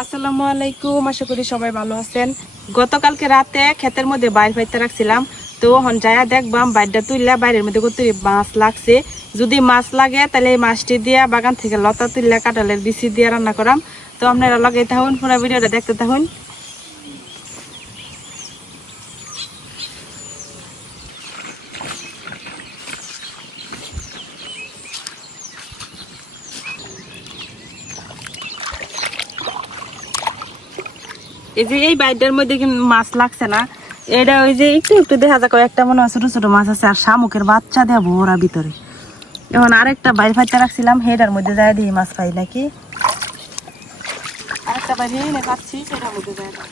আসসালামু আলাইকুম, আশা করি সবাই ভালো আছেন। গতকালকে রাতে ক্ষেতের মধ্যে বাইর ফাইতে রাখছিলাম, তো এখন যাইয়া দেখবাম বাইরটা তুললা বাইরের মধ্যে কত মাছ লাগছে। যদি মাছ লাগে তাহলে এই মাছটি দিয়া বাগান থেকে লতা তুললা কাঁঠালের বিচি দিয়ে রান্না করাম। তো আপনারা লগে থাকুন, পুরো ভিডিওটা দেখতে থাকুন। এই যে এই বাইরটার মধ্যে মাছ লাগছে না, এটা ওই যে একটু একটু দেখা যাক একটা মনে হয় ছোট ছোট মাছ আছে, আর শামুকের বাচ্চা দেয়া ভরা ভিতরে। এখন আরেকটা বাইর ফাইতে রাখছিলাম, হেডার মধ্যে যায় দিয়ে মাছ পাই নাকি। আরেকটা বাইরে এনে পাচ্ছি, সেটার মধ্যে যায় না।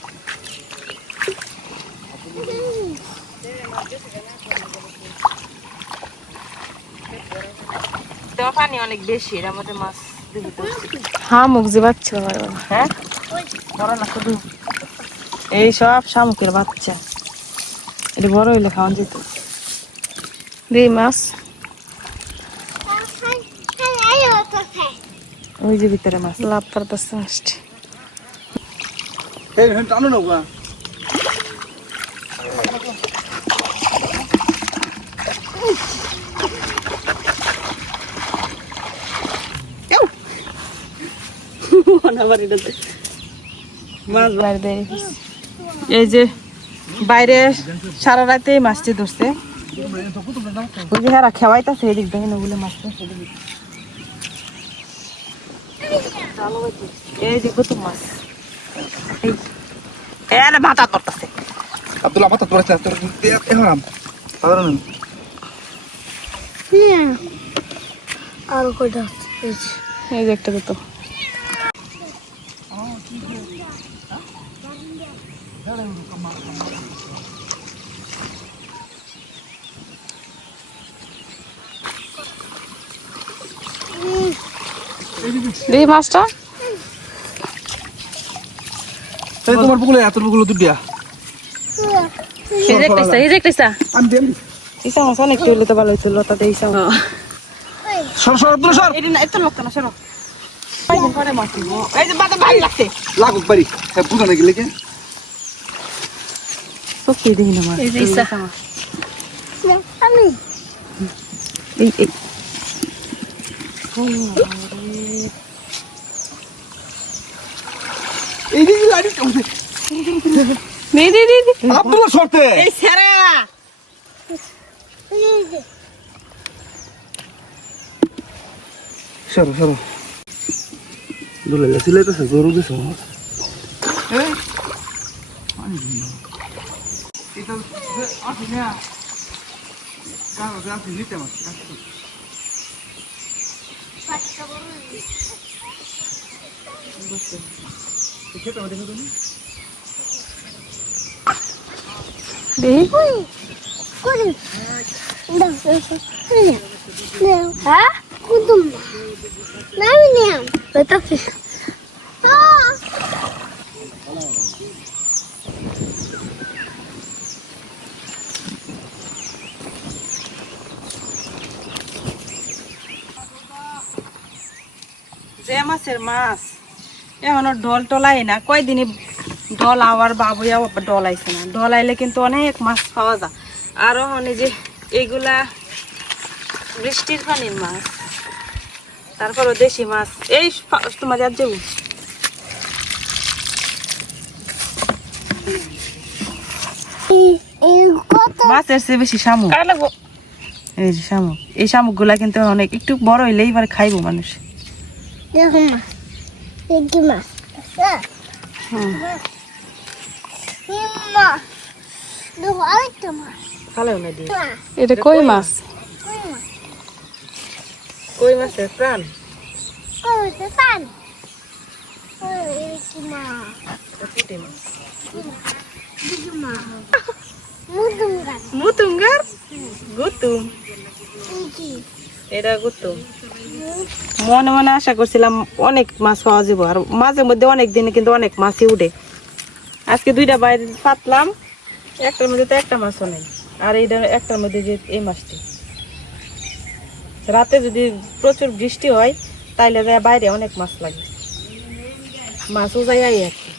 পানি অনেক বেশি, এর মধ্যে মাছ শামুক যে বাচ্চা, হ্যাঁ বড় না শুধু এই সব শামুকের বাচ্চা। এটা বড় হইলে খাওয়ান যেত। দিই মাছ ওই যে ভিতরে মাছ লাভ করতেছে মাছটি। এই যে বাইরে সারা রাতে মাছটি ধরছে, ওই যে হেরা খেওয়াইতেছে এদিক দেখেন ওগুলো মাছটা। এই যে কত মাছ, এই মাথা করতেছে Abdullah mata tu rasa tu dia haram. Saudara. Iya. Aku dah. এই যে একটা কত এই মাছটা। Saya tu marpukul ya, terpukul tu dia. এই যে একটা Ambil. ইসা মাছ অনেক হইলে তো ভালো হইতো, লতাতে ইসা। Sor Abdullah sor. এটা না, এত লোক না সরো। করে মাছ দিব, এই যে বাতা ভারী লাগছে। Lagu bari. Saya bukan lagi lagi. ওকে দেখি না মাছ। এই যে ইসা মাছ। Kami. এই Ini lari kamu. নে Abdullah sorte. এই সেরা Sor. Dulu lah sila tu saya baru bisa. Itu artinya kalau saya sini teman. Kita tahu deh tu. দেখি Kau. Dah. Hah? Kudum. Nami ni am. Betul sih. Ah. যে মাছের মাছ এখনো ঢল টলাই না, কয়দিনই ঢল আবার বাবুয়া ঢল আইছে না। ঢল আইলে কিন্তু অনেক মাছ পাওয়া যায়। আর এই যে এইগুলা বৃষ্টির পানির মাছ, তারপরও দেশি মাছ। এই তোমার আর যাবো মাছের চেয়ে বেশি শামুক। এই যে শামুক, এই শামুক গুলা কিন্তু অনেক একটু বড় হইলে এবার খাইবো মানুষ। Dah mas. Lagi mas. Mas. Duh, ada mas. ভালো না দিয়ে এটা কই মাছ, কই মাছের প্রাণ। Kau tekan. Ini mas. পুঁটি মাছ Ini mas. Mudum kan? মুতুম গার গুতুম, Ini. এটা গুতুম। মনে মনে আশা করছিলাম অনেক মাছ পাওয়া যাবো, আর মাঝে মধ্যে অনেক দিনে কিন্তু অনেক মাছই উঠে। আজকে দুইটা বাইরে পাতলাম, একটার মধ্যে তো একটা মাছও নেই। আর এইটা একটার মধ্যে যে এই মাছটি, রাতে যদি প্রচুর বৃষ্টি হয় তাইলে বাইরে অনেক মাছ লাগে। মাছও যাই আর কি।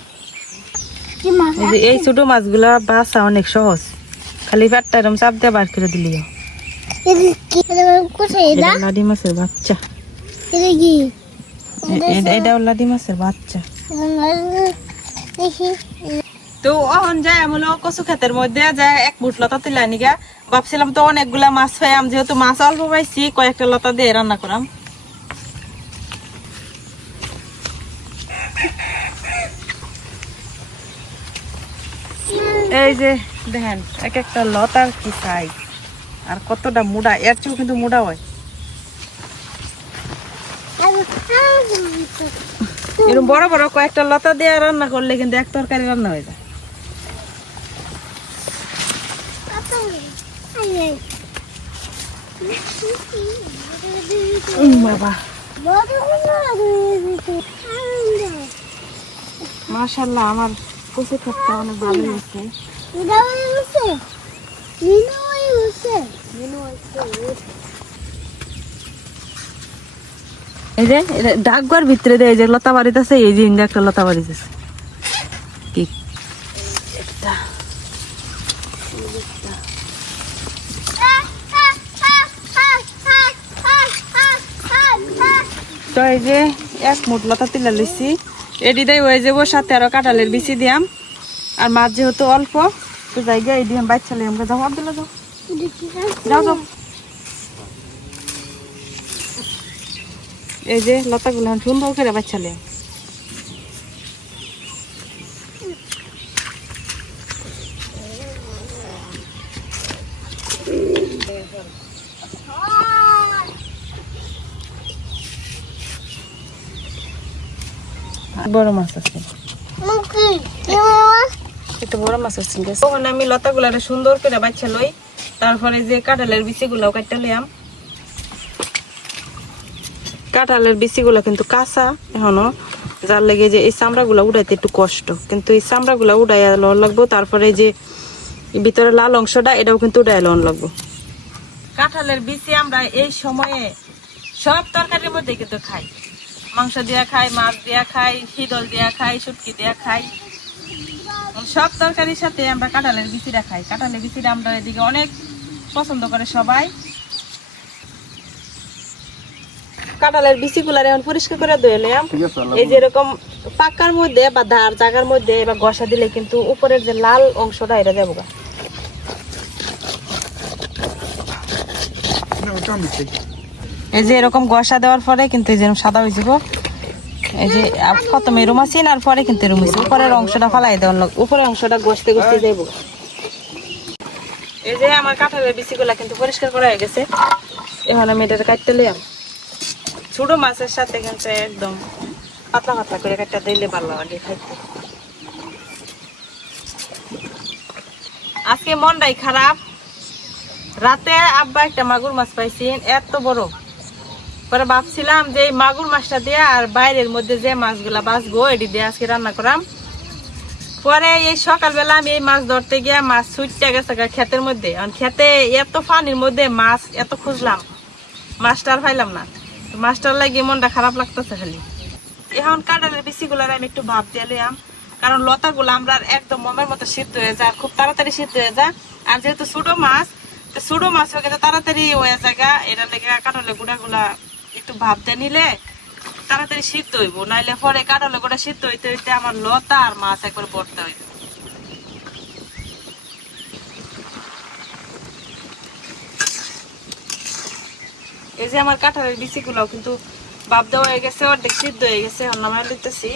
কি মাছ এই যে এই ছোট মাছগুলা বাছা অনেক সহজ, খালি পেটটা এরকম চাপ দিয়ে বার করে দিলিও। এটা কি এটা কোথায় এটা এটা লাদি মাছের বাচ্চা, এটা কি এটাও লাদি মাছের বাচ্চা। দেখি তো অহন যায় আমলো কচু ক্ষেতের মধ্যে যায় এক মুঠ লতা তুলে নিগা, ভাবছিলাম তো অনেকগুলা মাছ পাইম, যেহেতু মাছ অল্প পাইছি কয়েকটা লতা দিয়ে রান্না করাম। এই যে দেখেন এক একটা লতার কি সাইজ আর কতটা মুড়া, এর চেয়েও কিন্তু মুড়া হয়। এরকম বড় বড় কয়েকটা লতা দিয়ে রান্না করলে কিন্তু এক তরকারি রান্না হয়ে যায়। বাবা মাশাআল্লাহ, আমার কচু ক্ষেতটা অনেক ভালো হয়েছে। এই যে ডাকবার ভিতরে দেয় যে লতা বাড়িতেছে, এই যে ইন্দা একটা লতা বাড়িতেছে কি একটা। তো এই যে এক মুঠ লতা তুলে লইছি, এটি দেয় হয়ে যাবো, সাথে আরো কাঁঠালের বিচি দিয়াম। আর মাছ যেহেতু অল্প তো জায়গা এই দিয়ে বাচ্চা লে আমরা যাও আব্দুল্লাহ যাও যাও যাও। এই যে লতাগুলো সুন্দর করে বাচ্চা লে। বড় মাছ আছে, একটু বড় মাছ আছে। তখন আমি লতাগুলা সুন্দর করে বাচ্চা লই, তারপরে যে কাঁঠালের বিচিগুলাও কাটতে লিয়াম। কাঁঠালের বিচিগুলা কিন্তু কাঁচা এখনো, যার লেগে যে এই চামড়াগুলা উঠাইতে একটু কষ্ট, কিন্তু এই চামড়াগুলা উঠাইয়া লন লাগবো। তারপরে যে ভিতরে লাল অংশটা এটাও কিন্তু উঠাইয়া লন লাগবো। কাঁঠালের বিচি আমরা এই সময়ে সব তরকারির মধ্যে কিন্তু খাই, মাংস দিয়া খাই, মাছ দিয়া খাই, শীতল দিয়া খাই, শুটকি দিয়া খাই, সব তরকারির সাথে আমরা কাঁঠালের বিচিটা খাই। কাঁঠালের বিচিটা আমরা এদিকে অনেক পছন্দ করে সবাই। কাঁঠালের বিচিগুলার এখন পরিষ্কার করে ধুয়ে নিলাম। এই যে এরকম পাকার মধ্যে বা ধার জায়গার মধ্যে বা ঘষা দিলে কিন্তু উপরের যে লাল অংশটা এটা যাবো গা। এই যে এরকম ঘষা দেওয়ার পরে কিন্তু এই যে সাদা হয়ে যাব। এই যে প্রথমে এরম আছেন আর পরে কিন্তু এরম হয়েছে, উপরের অংশটা ফালাই দেওয়ার লোক, উপরের অংশটা ঘষতে ঘষতে যাইব। এই যে আমার কাঁঠালের বিচিগুলা কিন্তু পরিষ্কার করা হয়ে গেছে। এখন আমি এটা কাটতে লিয়াম। ছোট মাছের সাথে কিন্তু একদম পাতলা পাতলা করে কাটতে দিলে ভালো লাগে খাইতে। আজকে মনটাই খারাপ, রাতে আব্বা একটা মাগুর মাছ পাইছেন এত বড়, পরে ভাবছিলাম যে এই মাগুর মাছটা দিয়ে আর বাইরের মধ্যে যে মাছগুলা বাঁচবো এটি দিয়ে আজকে রান্না করাম। পরে এই সকালবেলা আমি এই মাছ ধরতে গিয়ে মাছ ছুটতে গেছে ক্ষেতের মধ্যে, খেতে এত পানির মধ্যে মাছ এত খুঁজলাম, মাছটা আর পাইলাম না। মাছটার লাগিয়ে মনটা খারাপ লাগতেছে খালি। এখন কাঁঠালের বিচিগুলার আমি একটু ভাপ দিয়ে লিয়াম, কারণ লতাগুলো আমরা একদম মমের মতো সিদ্ধ হয়ে যায়, খুব তাড়াতাড়ি সিদ্ধ হয়ে যায়। আর যেহেতু ছোট মাছ হয়ে গেছে তাড়াতাড়ি হয়ে যায়, এটা লেগে কাঁঠালের গুঁড়াগুলা একটু ভাপ দিয়ে নিলে তাড়াতাড়ি সিদ্ধ হইব, নাইলে পরে কাঁঠালের গুঁড়া সিদ্ধ হইতে হইতে আমার লতা আর মাছ একবার পড়তে হইব। এই যে আমার কাঁঠালের বিচিগুলাও কিন্তু ভাপ দেওয়া হয়ে গেছে, অর্ধেক সিদ্ধ হয়ে গেছে, নামাই দিতেছি।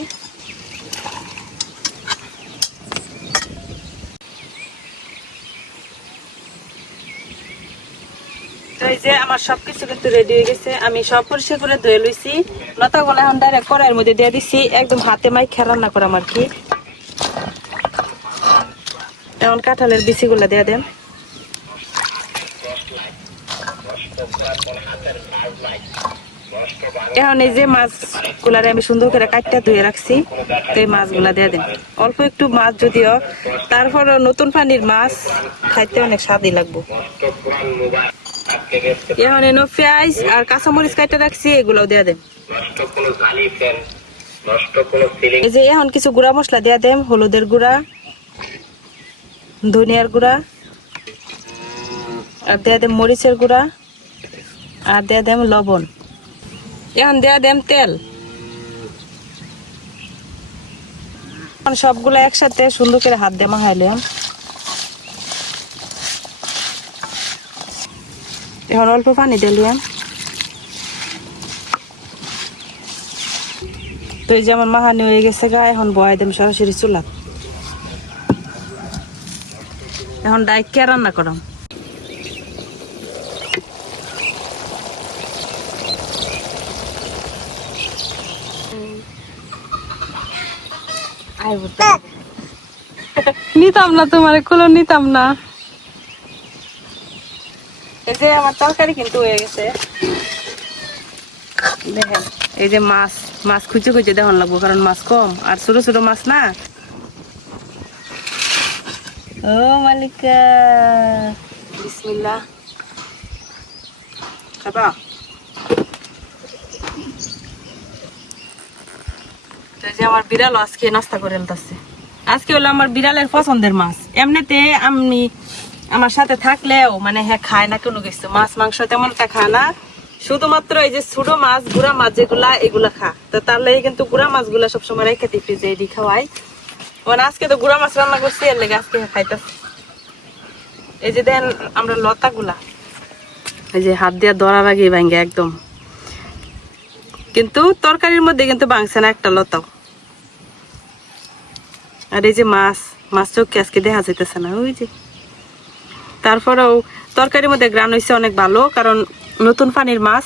তো এই যে আমার সবকিছু কিন্তু রেডি হয়ে গেছে, আমি সব পরিষ্কার করে ধুয়ে লইছি। লতাগুলা এখন ডাইরেক্ট কড়াইয়ের মধ্যে দিয়ে দিচ্ছি, একদম হাতে মাইখা রান্না করাম আর কি। এখন কাঁঠালের বিচিগুলা দিয়ে দেন। এখন এই যে মাছগুলারে আমি সুন্দর করে কাটটা ধুয়ে রাখছি, তো এই মাছগুলা দিয়ে দেন। অল্প একটু মাছ যদিও, তারপর নতুন পানির মাছ খাইতে অনেক স্বাদই লাগবো। এখন এনো পেঁয়াজ আর কাঁচামরিচ কাটতে রাখছি, এগুলোও দিয়ে দেন। এই যে এখন কিছু গুঁড়া মশলা দিয়া দেম, হলুদের গুঁড়া, ধনিয়ার গুঁড়া, আর দেয়া দেম মরিচের গুঁড়া, আর দেয়া দেম লবণ। এখন দেয়া দেম তেল। সবগুলো একসাথে সুন্দর করে হাত দিয়ে মাখাইলাম। এখন অল্প পানি দিলাম। তো এই যে আমার মাখানি হয়ে গেছে গা, এখন বয়াই দেম সরাসরি চুলাত। এখন ডাইকে রান্না করাম। নিতাম না তোমার কুলো, নিতাম না। এই যে আমার তরকারি কিন্তু হয়ে গেছে, দেখেন। এই যে মাছ মাছ খুঁজে খুঁজে দেখান লাগবো, কারণ মাছ কম আর ছোট ছোট মাছ না। ও মালিকা, বিসমিল্লাহ। খাবা? যে আমার বিড়াল আজকে নাস্তা করে এলতাছে। আজকে হলো আমার বিড়ালের পছন্দের মাছ। এমনিতে আমি আমার সাথে থাকলেও মানে হ্যাঁ খায় না কোনো কিছু, মাছ মাংস তেমন একটা খায় না, শুধুমাত্র এই যে ছোট মাছ গুড়া মাছ যেগুলা এগুলা খা। তো তার লাগে কিন্তু গুড়া মাছগুলা সবসময় রেখে দিই ফ্রিজে, এডি খাওয়াই। মানে আজকে তো গুড়া মাছ রান্না করছি, এর লেগে আজকে খাইতেছি। এই যে দেন আমরা লতাগুলা এই যে হাত দিয়ে ধরার আগে ভাঙ্গে একদম, কিন্তু তরকারির মধ্যে কিন্তু ভাঙছে না একটা লতাও। আর এই যে মাছ মাছ চোখে আজকে দেখা যাইতেছে না, ওই যে। তারপরেও তরকারির মধ্যে গ্রান হয়েছে অনেক ভালো, কারণ নতুন পানির মাছ।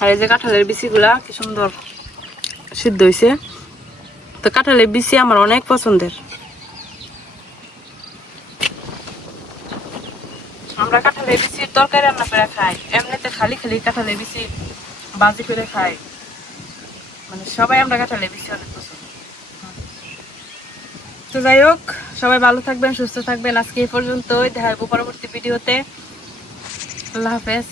আর এই যে কাঁঠালের বিচিগুলা কি সুন্দর সিদ্ধ হয়েছে। তো কাঁঠালের বিচি আমার অনেক পছন্দের। আমরা কাঁঠালের বিচির তরকারি রান্না করে খাই, এমনিতে খালি খালি কাঁঠালের বিচি বাজি করে খাই। মানে সবাই আমরা কাঁঠালের বিচি অনেক পছন্দ। তো যাই হোক, সবাই ভালো থাকবেন, সুস্থ থাকবেন। আজকে এই পর্যন্তই, দেখা হবে পরবর্তী ভিডিওতে। আল্লাহ হাফেজ।